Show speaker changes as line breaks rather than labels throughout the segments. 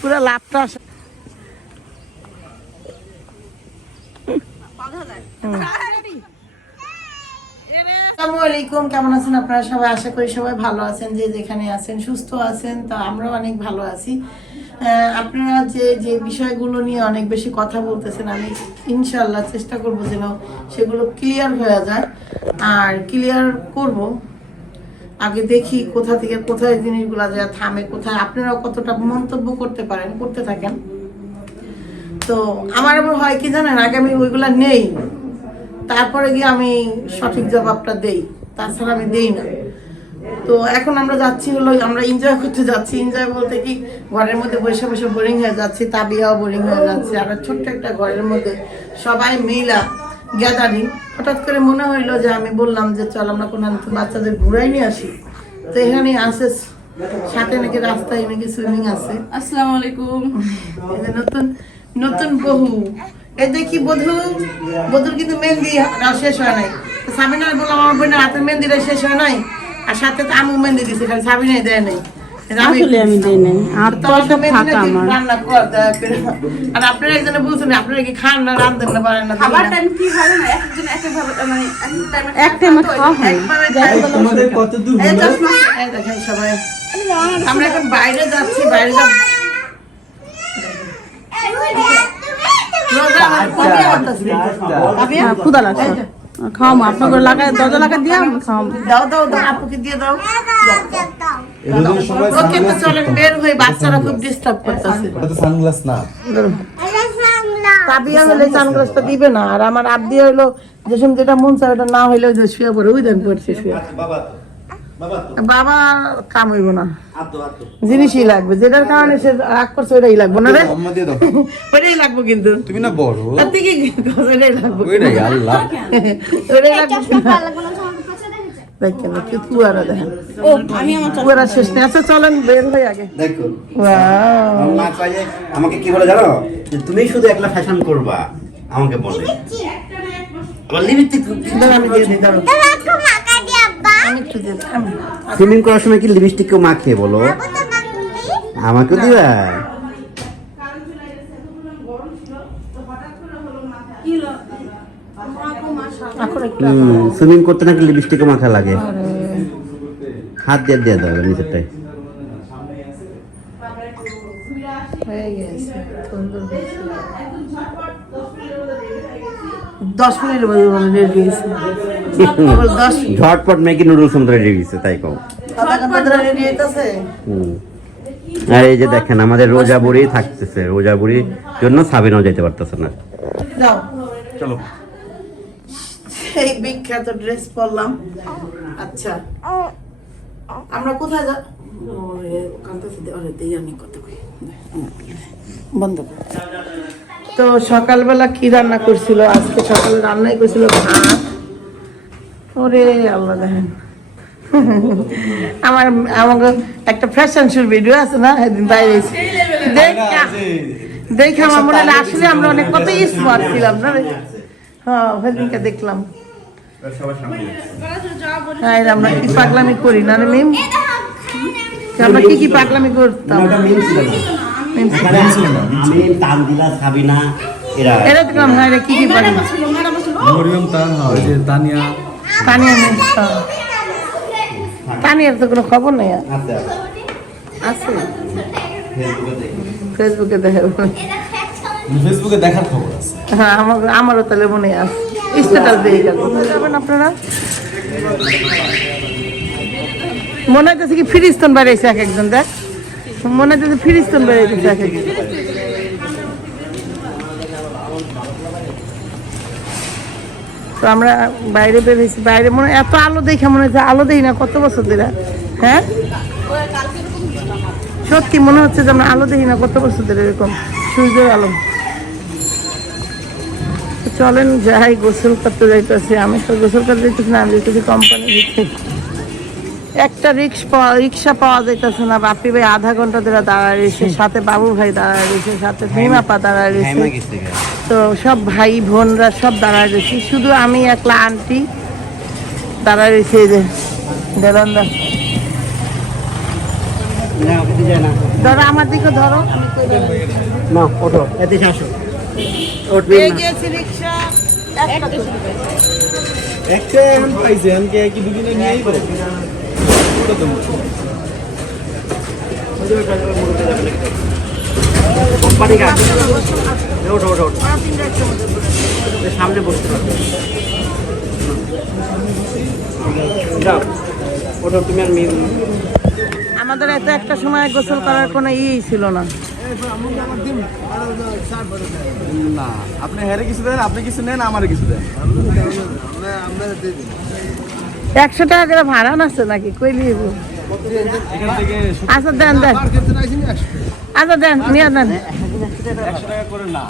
পুরো লাভটা আসসালামু কেমন আছেন আপনারা সবাই? আশা করি সবাই ভালো আছেন, যে যেখানে আছেন, সুস্থ আছেন, তো আমরাও অনেক ভালো আছি। আপনারা যে যে বিষয়গুলো নিয়ে অনেক বেশি কথা বলতেছেন, আমি ইনশাল্লাহ চেষ্টা করব যেন সেগুলো ক্লিয়ার হয়ে যায়। আর ক্লিয়ার করব। আগে দেখি কোথা থেকে কোথায় জিনিসগুলো যা থামে, কোথায় আপনারাও কতটা মন্তব্য করতে পারেন, করতে থাকেন। তো আমার আবার হয় কি জানেন, আগে আমি ওইগুলা নেই। তারপরে গিয়ে আমি সঠিক জবাবটা দেই, তাছাড়া আমি দেই না। তো এখন আমরা যাচ্ছি হলো, আমরা এনজয় করতে যাচ্ছি। এনজয় বলতে কি, ঘরের মধ্যে বসে বসে বোরিং হয়ে যাচ্ছি, তাবিয়াও বোরিং হয়ে যাচ্ছে। আর ছোট্ট একটা ঘরের মধ্যে সবাই মিলা গ্যাদারিং। হঠাৎ করে মনে হইল যে আমি বললাম যে চল আমরা কোনো বাচ্চাদের ঘুরাই নিয়ে আসি। তো এখানে আসে সাথে নাকি রাস্তায় নাকি সুইমিং আছে।
আসসালামু আলাইকুম।
নতুন নতুন বহু এই দেখি বধু বধুর কিন্তু মেহেন্দি আর শেষ হয় নাই। সাবিনার বললাম আমার বোনের হাতের মেহেন্দিটা শেষ হয় নাই। আর সাথে তো আমু মেহেন্দি দিছে খালি সাবিনাই দেয় নাই।
আসলে আমি দেই নাই আর তো সব ফাঁকা আমার?
রান্না আর আপনারা একজনে বলছেন আপনারা কি খান না রান্ধেন না পারেন না
খাবার টাইম কি হয় না? একজন এক এক মানে এক টাইমে
এক টাইমে খাওয়া হয়
একভাবে
তোমাদের কত দূর
এই দেখেন সবাই। আমরা এখন বাইরে যাচ্ছি বাইরে যাব কমে
ক্ষুদা লাগছে। খাওয়াম। আপনাকে লাগাই দরজা লাগাই দিয়া খাওয়াম।
দাও দাও দাও। আপুকে দিয়ে দাও।
এগুলো সবাই
ওকে চলেন বের বাচ্চারা খুব ডিস্টার্ব করতেছে।
এটা তো সানগ্লাস না।
তাবিয়া হলে সানগ্লাসটা দিবে না আর আমার আব্দি হলো যে সময় যেটা মন চায় ওটা না হইলে যে শুয়ে পড়ে ওই দেন পড়ছে শুয়ে। বাবা কাম হইব না। জিনিসই লাগবে যেটার কারণে সে রাগ করছে ওইটাই লাগবে না রে। ওইটাই লাগবে কিন্তু।
তুমি না বড়।
তার থেকে ওইটাই
আল্লাহ।
ওইটাই লাগবে। কিনা? দেখেন দেখেন।
ও আমি আমার
শেষ নেই। আচ্ছা চলেন বের হয়ে আগে।
দেখো! আমার মা চাই আমাকে কি বলে জানো? যে তুমি শুধু একলা ফ্যাশন করবা আমাকে বলে। সুইমিং করার সময় কি লিপস্টিক মাখিয়ে বলো? আমাকে দিবা? সুইমিং করতে নাকি লিপস্টিকও মাখা লাগে। হাত দিয়ে দিয়ে দাও নিচেরটাই
সুন্দর দশ মিনিটের মধ্যে রেডি হয়েছে
ঝটপট ম্যাগি নুডলস রেডি দিছে তাই হুম। আর এই যে দেখেন আমাদের রোজা বুড়ি থাকতেছে। রোজা বুড়ির জন্য সাবিনাও যেতে পারতেছে না। চলো।
এই বিখ্যাত ড্রেস পরলাম। আচ্ছা। আমরা কোথায় যা। বন্ধ কর। তো সকালবেলা কি রান্না করছিল? আজকে সকালে রান্নাই করছিল ভাত। ওরে আল্লাহ দেখেন। আমার আমাকে একটা ফ্যাশন শোর ভিডিও আছে না? সেদিন বাইরে। দেখা দেখে আমার মনে হলো আসলে আমরা অনেক কত স্মার্ট ছিলাম না রে? হ্যাঁ সেদিনকে দেখলাম। আমরা কি পাগলামি করি না রে মিম? আমরা কি কি পাগলামি করতাম? মিম ছিল।
আমি তানদিলা এরা।
এরা হ্যাঁ এরা কি কি পাগলামি?
মরিয়ম তার ওই যে তানিয়া।
তানিয়া মিম হ্যাঁ। তানিয়ার তো কোনো খবর নেই আছে ফেসবুকে দেখে।
ফেসবুকে দেখার খবর আছে।
হ্যাঁ আমার আমারও তাহলে মনে আছে। মনে কি ফিরিস্তান এক একজন, দেখ। মনে ফিরিস্তান এক একজন। তো আমরা বাইরে বেরিয়েছি বাইরে মনে এত আলো দেখে মনে হচ্ছে, আলো দেই না, কত বছর ধরে? হ্যাঁ? সত্যি মনে হচ্ছে যে আমরা আলো দেখি না, কত বছর ধরে এরকম? সূর্যের আলো। চলেন যাই গোসল করতে যাইতেছি। আমি তো গোসল করতে যাইতেছি না আমি যাইতেছি কোম্পানি একটা রিক্স পাওয়া রিক্সা পাওয়া যাইতেছে না। বাপি ভাই আধা ঘণ্টা ধরে দাঁড়ায় রয়েছে সাথে বাবু ভাই দাঁড়ায় রয়েছে সাথে ভীমাপা দাঁড়ায় রয়েছে। তো সব ভাই বোনরা সব দাঁড়ায় রয়েছে। শুধু আমি একলা আন্টি দাঁড়ায় রয়েছে এই যে বেরোন দা
না কিছু যায় না।
ধরো আমার দিকে ধরো। আমি দাঁড়াই।
না ওঠো এদিকে আসো।
একটা
এখন পাইছে কি দুদিনে
সামনে বসতে পারবে তুমি আর মেয়ে
আমাদের এত একটা সময় গোসল করার কোনো ইয়েই ছিল না।
না আপনি হ্যারে কিছু দেন আপনি কিছু নেন আমারে কিছু দেন।
একশো টাকা করে ভাড়া আছে নাকি? কই
থেকে
আচ্ছা দেন দেন। আচ্ছা দেন নিয়ে দেন।
একশো টাকা করে না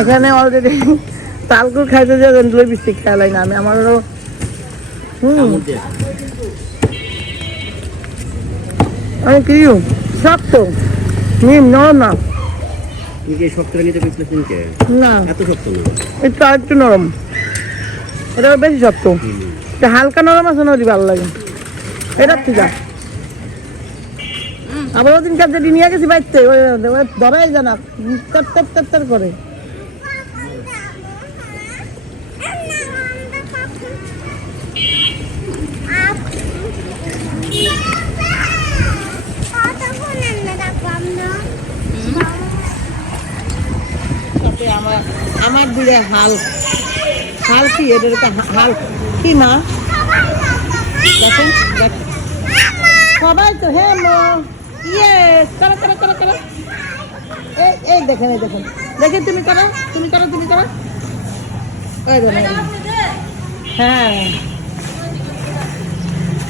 এখন
অলরেডি তালকুর খাইতে যাবেন দুই লিপস্টিক খেলাই না। আমি আমারও হুম। আমি কি শক্ত। নিম নরম না। একটু নরম। এটা বেশি শক্ত। এটা হালকা নরম আছে নদী ভালো লাগে। এটা ঠিক আছে আবার ওদিন কাজ যেটি নিয়ে গেছি বাইতে ধরাই জানা তর তর করে। আমার দিলে হাল। হাল কি? হা- হাল। কি মা? দেখেন সবাই তো হ্যাঁ মা। ইয়ে করো করো করো করো? এই এই দেখেন এই দেখেন। তুমি করো? তুমি করো তুমি করো? ওই। হ্যাঁ।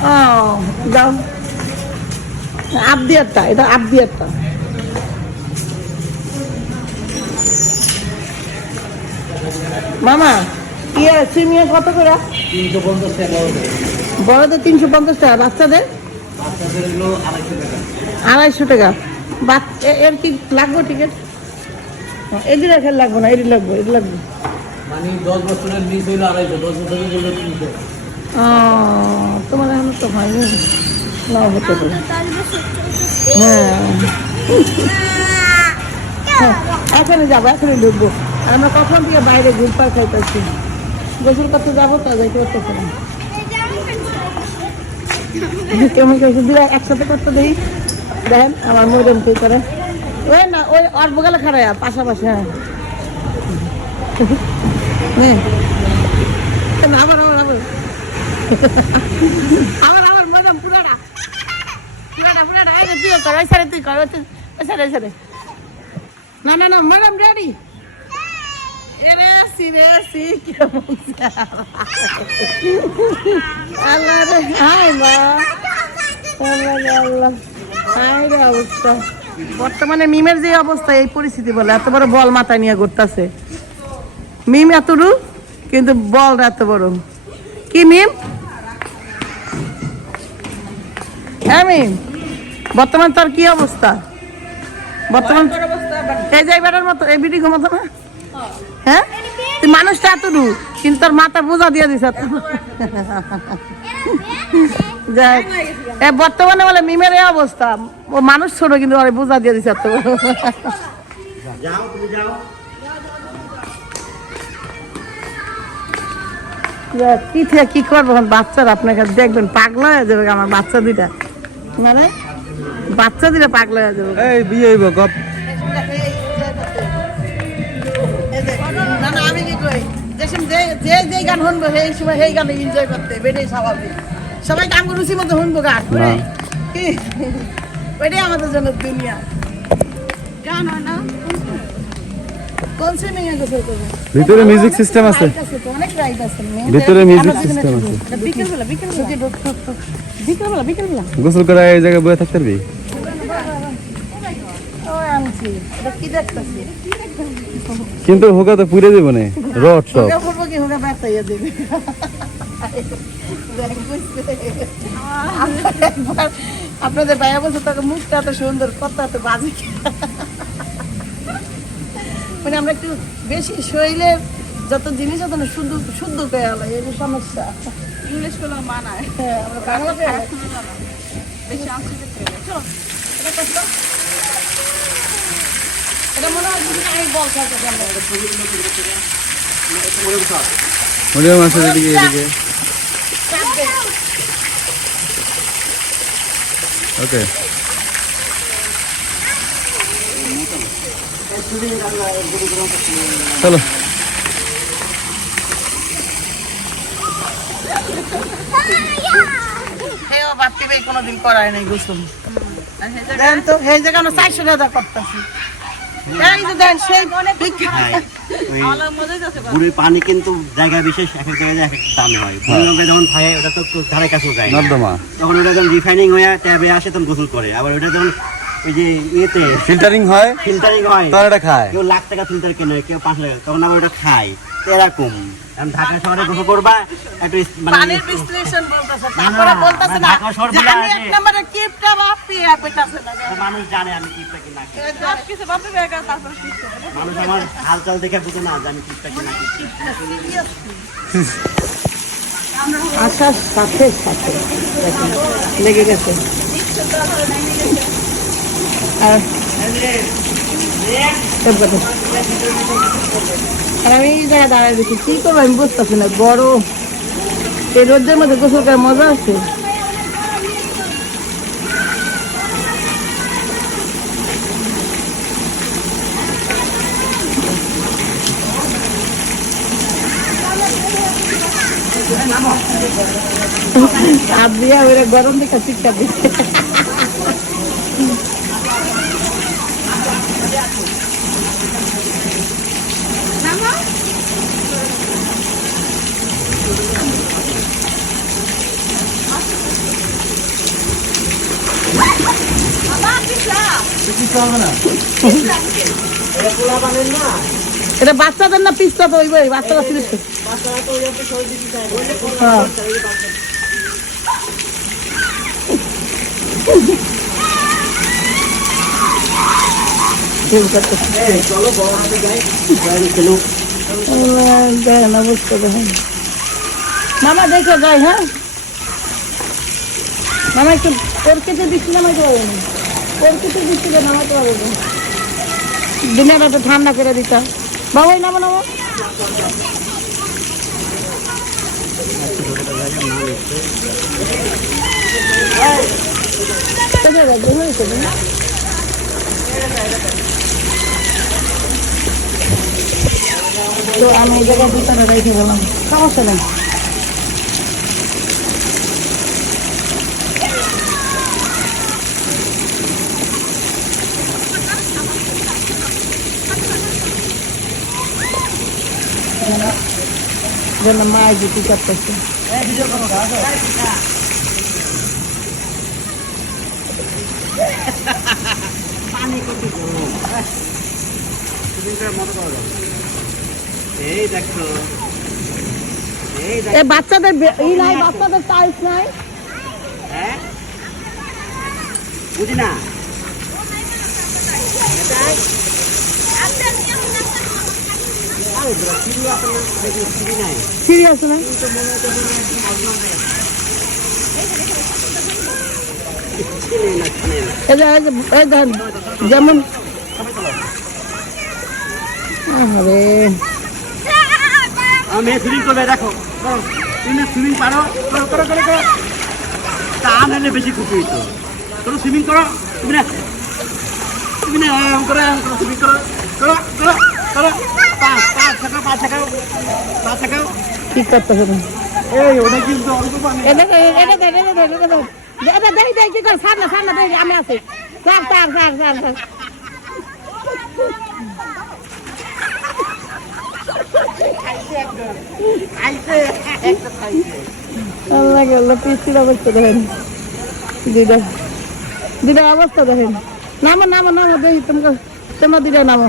ও দাও আবদিয়ারটা, এটা আবদিয়ারটা। মামা ইয়ে সিমিয়া কত করে?
তিনশো পঞ্চাশ টাকা
বড়দের তিনশো পঞ্চাশ টাকা বাচ্চাদের?
আড়াইশো টাকা।
এর কি লাগবে টিকিট এটি রাখার লাগবে না এটি লাগবে এটি লাগবে।
মানে দশ বছরের নিচ হইল আড়াইশো দশ বছরের বলল তিনশো
ও, তোমার এখন তো হয়নি। না হতে পারে। হ্যাঁ। হ্যাঁ, এখানে যাব এখানে ঢুকবো। আর আমরা কখন থেকে বাইরে ঘুরপার খাইতেছি? গোসল করতে যাব তো যাইতে পারতেছি না। কেমন কেমন দুই একসাথে করতে দিই। দেখেন আমার মরম কি করে? ওই না ওই আর বগালে খারাপ পাশাপাশি হ্যাঁ। আবার আবার আবার। আবার আবার মরম পুরাটা। পুরাটা পুরাটা। আরে তুই কর ওই সারে তুই কর ওই সারে সারে না না না মরম রেডি আসি কেমন আল্লাহ রে হাই মা। আল্লাহ রে আল্লাহ। হাই রে অবস্থা। বর্তমানে মিমের যে অবস্থা এই পরিস্থিতি বলে এত বড় বল মাথায় নিয়ে ঘুরতেছে। মিম এতটু কিন্তু বল এত বড়। কি মিম? হ্যাঁ মিম। বর্তমান তোর কি অবস্থা? বর্তমান এই যে এবারের মতো এই বিটি মতো না? হ্যাঁ? তুই মানুষটা এতটু কিন্তু তোর মাথা বোঝা দিয়ে দিস বর্তমানে বলে মিমের এই অবস্থা। ও মানুষ ছোট, কিন্তু বোঝা দিয়ে দিস কি থেকে কি করব বাচ্চারা আপনাকে দেখবেন, পাগলা হয়ে যাবে আমার বাচ্চা দুইটা। মানে? বাচ্চা দুইটা পাগলা হয়ে যাবে।
এই, বিয়ে
কই যে যে যে গান শুনব সেই সময় সেই গান এনজয় করতে বেটাই স্বাভাবিক। সবাই গান রুচি মতো শুনব গান কি ওইটাই আমাদের জন্য দুনিয়া। গান হয় না?
ভিতরে মিউজিক সিস্টেম আছে? ভিতরে আছে।
বিকেলবেলা
গোসল করা এই জায়গায় বয়ে থাকতে পারবি?
কি দেখতেছি?
কিন্তু হোকা তো পুড়ে দেবো না রড সব
হোগা করব কি হোগা ব্যর্থাইয়া দেবে একবার আপনাদের ভাইয়া বলছে তোর মুখটা এত সুন্দর কত এত বাজে মানে আমরা একটু বেশি শরীরের যত জিনিস না শুদ্ধ শুদ্ধ আলাই এই সমস্যা।
ইংলিশগুলো মানায়।
হ্যাঁ আমরা বাংলাতে
বেশি
চলো, এটা করছ? এটা মনে হয় যদি আমি বল খেলতে আমরা
মরিয়াম আছে এদিকে এদিকে। ওকে। চলো।
কোনোদিন করায় নাই গোসল দেন তো এই জায়গা আমরা চারশো টাকা করতেছি। এই যে দেন সেই
হ্যাঁ, বুড়ির পানি কিন্তু জায়গা বিশেষ এক এক জায়গায় এক এক দাম হয়। যখন ওটা তো ধারে কাছে যায়
নর্দমা।
তখন ওটা যখন রিফাইনিং হয়ে ট্যাবে আসে তখন গোসল করে। আবার ওটা যখন ওই যে ইয়েতে
ফিল্টারিং হয়
ফিল্টারিং হয়।
তখন এটা খায়।
কেউ লাখ টাকা ফিল্টার কেনে কেউ পাঁচ লাখ তখন আবার ওটা খায়। এরকম এখন ঢাকা শহরে গোসল করবা একটু মানে
বিশ্লেষণ বলতেছে তারপরে বলতেছে
না, ঢাকা শহর বলে আছে।
এক নম্বরে কিপটা বাপ্পি আর কইতাছে না
মানুষ জানে আমি কিপটা কি না
সব কিছু বাপে বেগা তারপরে ঠিক
মানুষ আমার হালচাল দেখে বুঝে না আমি কিপটা কি না।
আসার সাথে সাথে লেগে গেছে আর। আর আমি এই জায়গায় দাঁড়ায় দেখি করব আমি বুঝতেছি না গরম এই রোদের মধ্যে গোসল মজা আছে? আর দিয়া ওরা গরম দেখে শিক্ষা দিচ্ছে এটা বাচ্চাদের না পিস্তা তো ওইবাই বাচ্চারা ছিল হ্যাঁ। মামা দেখে যাই হ্যাঁ? মামা একটু ওর কেটে বৃষ্টি দিনের একটু ঠান্ডা করে দিতাম। বাবাই নামো নামো? তো আমি এই জায়গায় জুতাটা রেখে গেলাম। সমস্যা নেই। যেন করতেছে
এই দেখো এই
এ বাচ্চাদের ই নাই বাচ্চাদের টাইলস নাই
হ্যাঁ বুঝি না
যেমন
আমি সুইমিং করবে দেখো তুমি সুইমিং করো করো করো করো তা নাহলে বেশি খুশি হইতো সুইমিং করো তুমি না তুমি না করো সুইমিং করো করো করো
কি সামনে সামনে আছি। দিদা অবস্থা দেখেন। নামো নামো নামো দেখি তোমাকে তোমরা দিদা নামো।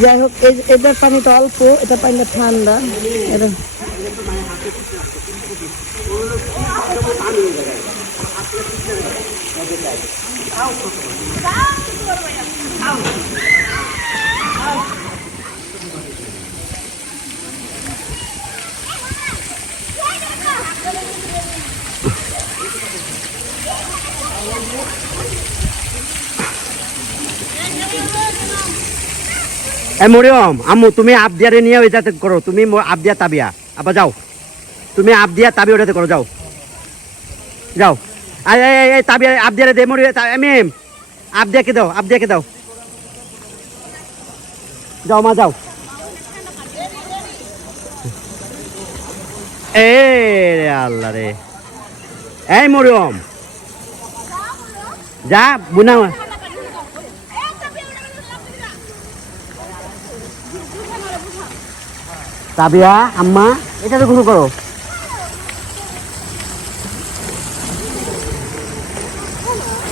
যাই হোক এই- এটার পানিটা অল্প এটা পানিটা ঠান্ডা। এটা
এই মরিয়ম, আম্মু, তুমি আবদিয়ারে নিয়ে ওই যাতে করো। তুমি আবদিয়া তাবিয়া। আবার যাও। তুমি আবদিয়া তাবি ওটাতে করো, যাও। যাও। এই তাবিয়া, আবদিয়ারে দে মরি এম আবদিয়াকে দাও আবদিয়াকে দাও। যাও, মা, যাও। এ আল্লাহ রে। এই মরিয়ম। যা, বুনা তাবিয়া, আম্মা, এটা তো গুরু করো।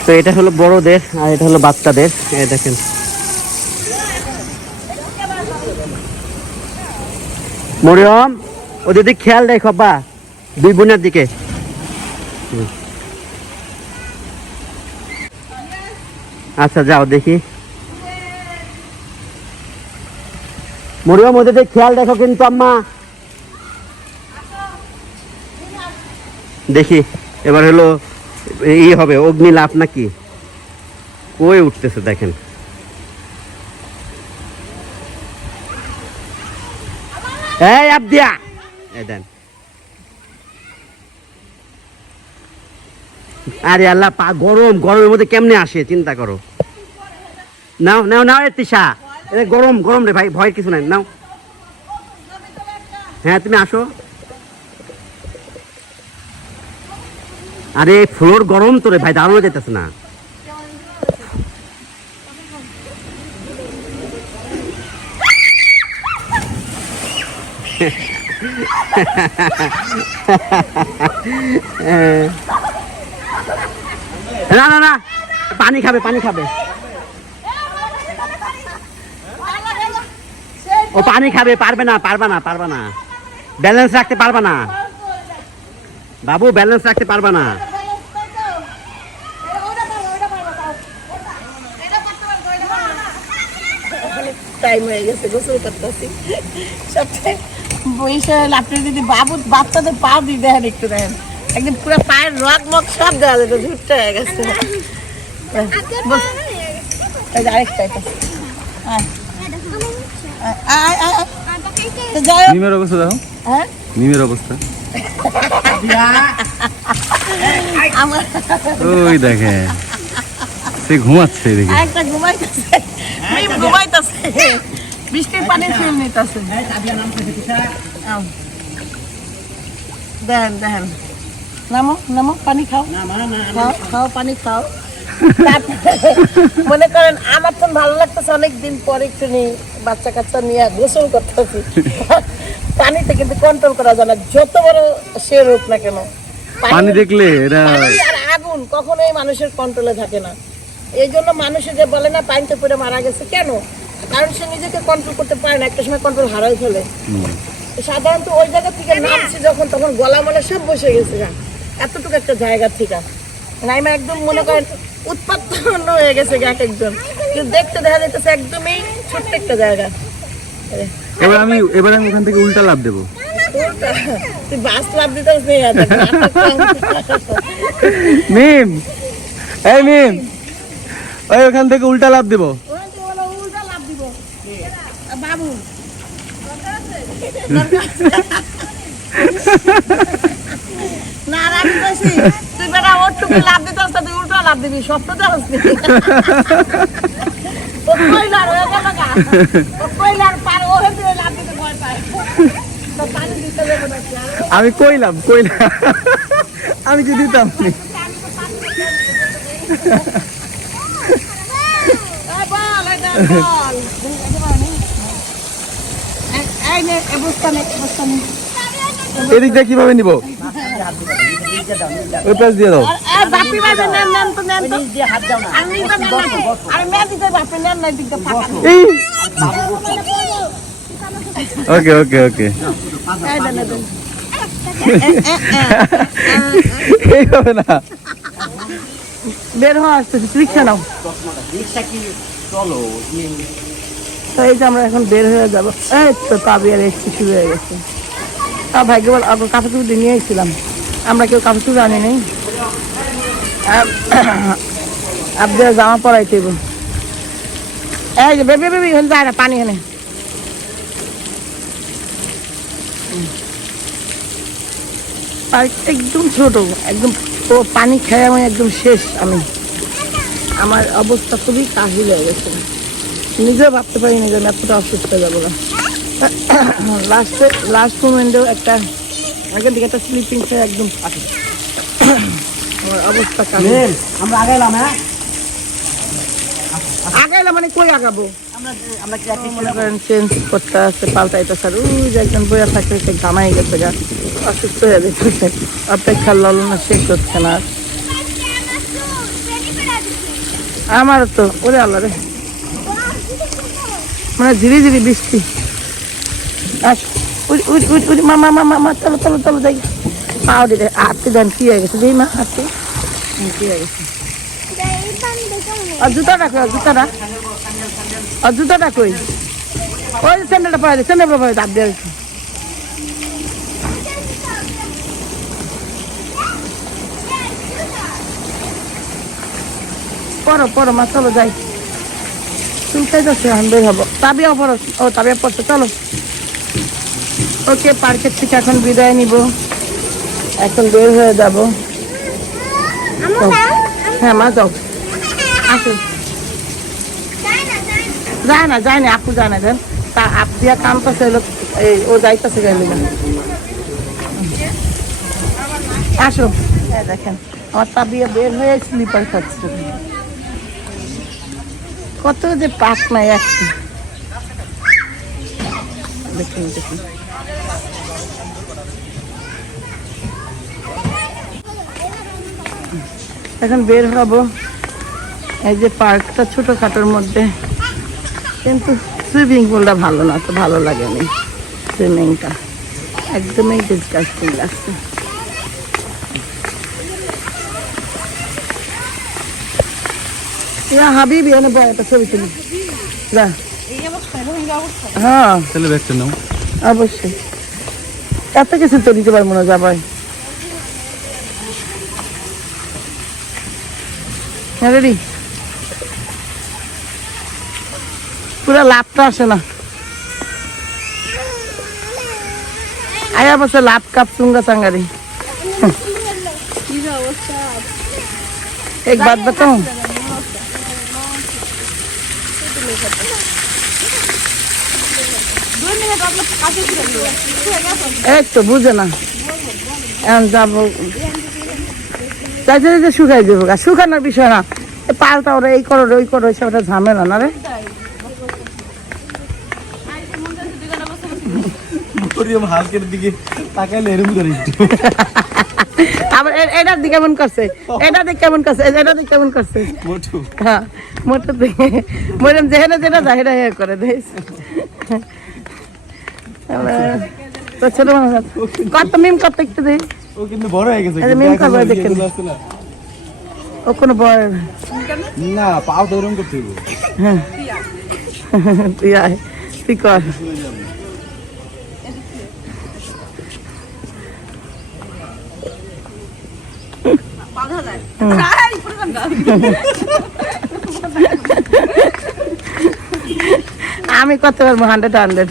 তো এটা হলো বড়দের আর এটা হলো বাচ্চাদের দেখেন। মরিয়ম ওদের দিকে খেয়াল রেখো বা দুই বোনের দিকে। আচ্ছা যাও দেখি। মরিয়ম মধ্যে খেয়াল দেখো কিন্তু, আম্মা। দেখি, এবার হলো ই হবে, অগ্নি লাভ নাকি? কই উঠতেছে দেখেন। এই এই দেন। আরে আল্লাহ, পা গরম, গরমের মধ্যে কেমনে আসে, চিন্তা করো। নাও নাও নাও, এ তিশা। এ, গরম গরম রে ভাই ভয় কিছু নাই, নাও। হ্যাঁ তুমি আসো। আরে ফ্লোর গরম তো রে ভাই, দাঁড়ানো যেতেছে না। না না না, পানি খাবে পানি খাবে। ও পানি খাবে পারবে না পারবে না পারবে না। ব্যালেন্স রাখতে পারবে না। বাবু ব্যালেন্স রাখতে পারবে না।
টাইম হয়ে গেছে গোসল করতেছি। সবচেয়ে বইসে আপনি যদি বাবু বাচ্চাদের পা দিয়ে দেখেন একটু দেখেন একদম পুরো পায়ের রক মক সব দেওয়া যেত ঝুটটা হয়ে গেছে। বস। আরেকটা এটা।
মিমের অবস্থা দেখো
হ্যাঁ
মিমের অবস্থা ওই দেখে সে ঘুমাচ্ছে
বৃষ্টির পানি খাও খাও পানি খাও মনে করেন আমার তো ভালো লাগতেছে অনেকদিন পরে একটু নিয়ে বাচ্চা কাচ্চা নিয়ে গোসল করতেছি। পানিতে কিন্তু কন্ট্রোল করা যায় না। যত বড় সে রোগ না কেন
পানি দেখলে এটা
আগুন কখনোই মানুষের কন্ট্রোলে থাকে না। এই জন্য মানুষে যে বলে না পানিতে পড়ে মারা গেছে কেন? কারণ সে নিজেকে কন্ট্রোল করতে পারে না একটা সময় কন্ট্রোল হারাই ফেলে। সাধারণত ওই জায়গা থেকে নামছি যখন তখন গলা মলা সব বসে গেছে গা। এতটুকু একটা জায়গা থেকে। নাইমা একদম মনে করেন উৎপাদন হয়ে গেছে এক একজন কিন্তু দেখতে দেখা যাইতেছে একদমই ছোট্ট একটা জায়গা।
এবার আমি এবার আমি ওখান থেকে উল্টা লাভ দেবো।
তুই বাস লাভ দিতে
মিম! এই মিম! ওই ওখান থেকে উল্টা লাভ দেবো।
বাবু না তুই বেটা ওর টুপি লাভ দিতে তুই লাভ দিবি তো না
আমি কইলাম কইলাম আমি কি দিতাম?
এই বল এটা বল।
এই নে এ বস্তা নে এ বস্তা নে।
এদিক দিয়ে কীভাবে নিব? ওই পাশ দিয়ে দাও। ওকে ওকে ওকে
এই।
এইভাবে না।
বের হওয়া আসতেছে। রিক্সা নাও।
রিক্সা কি চলো
তো এই যে আমরা এখন বের হয়ে যাব। এই তো তাবিয়ার এসছি শুরু হয়ে গেছে তা নিয়ে এসেছিলাম আমরা কেউ কাপড় চুপড় আনি নেই। আপনার জামা পরাইতে। এই যে বেবি বেবি এখানে যায় না পানি একদম ছোট, একদম, ও পানি খেয়ে আমি একদম শেষ আমি। আমার অবস্থা খুবই কাহিল হয়ে গেছে। নিজেও ভাবতে পারিনি যে আমি এতটা অসুস্থ হয়ে যাব লাস্টে লাস্ট মোমেন্টেও একটা আগের দিকে একটা স্লিপিং একদম আমার অবস্থা
আমরা হ্যাঁ?
মানে কই আগাবো?
আমরা আমরা কি একই
করেন চেঞ্জ করতে আসছে পাল্টাইতে স্যার। ওই যে একজন বইয়া থাকতে সে ঘামাই গেছে গা। অসুস্থ হয়ে যেতেছে অপেক্ষার ললনা শেষ হচ্ছে না। আমার তো ওরে আল্লাহ রে। মানে ধীরে ধীরে বৃষ্টি। আস। উড়ি উড়ি উড়ি উড়ি, মা মা মা মা মা, চলো চলো চলো, যাই। পাও দিলে হাঁটতে দেন কি হয়ে গেছে? যেই মা, হাঁটতে। কি হয়ে গেছে? আর জুতাটা কই জুতাটা আর জুতাটা কই ওই স্যান্ডেলটা পরে স্যান্ডেলটা পরে দাব দিয়ে। পড়ো পড়ো মা হব। তাবিয়াও পড়ো ও তাবিয়া পড়ছে চলো। ওকে পার্কের থেকে এখন বিদায় নিব। এখন বের হয়ে যাব। হ্যাঁ মা যাও। আসুন যায় না যায় না। আপু যায় না দেন। তা আপ দিয়া কাম তো এই ও যাইতেছে গেল না আসো। এই দেখেন আমার তাবিয়া বের হয়ে স্লিপার খাচ্ছে। কত যে পাক নাই একটু। দেখুন দেখুন। এখন বের হব। এই যে পার্কটা ছোটখাটোর মধ্যে। কিন্তু সুইমিং পুলটা ভালো না তো ভালো লাগেনি সুইমিংটা। একদমই ডিসকাস্টিং লাগছে। ইয়া হাবিবি এনে বয় একটা ছবি তুলি। যা। হ্যাঁ।
তাহলে ব্যাগটা নাও।
অবশ্যই। এত কিছু তো দিতে পারব না যাবাই হ্যাঁ রেডি পুরো লাভটা আসে না আয়া বসে লাভ কাপ চুঙ্গা চাঙ্গারি एक बात बताऊं এই তো বুঝে না এখন যাবো যাইতে যাইতে শুকাই দেবো গা। শুকানোর বিষয় না। পাল্টা ওরা এই করো ওই করো এসব একটা ঝামেলা না রে?
দিকে
আবার এটার কেমন করছে? এটা দিকে কেমন করছে? এটা দিকে কেমন করছে? হ্যাঁ মোটর দিকে। বললাম যেখানে যেটা যায় সেটা করে দেয়। তো ছোট মানুষ কত মিম কত একটু দেয়
ও কিন্তু বড় হয়ে গেছে
দেখেন।
না।
ও কোনো বয়
না পাও তো এরকম করতে হবে।
তুই আয় তুই কর। আমি করতে পারব হান্ড্রেড হান্ড্রেড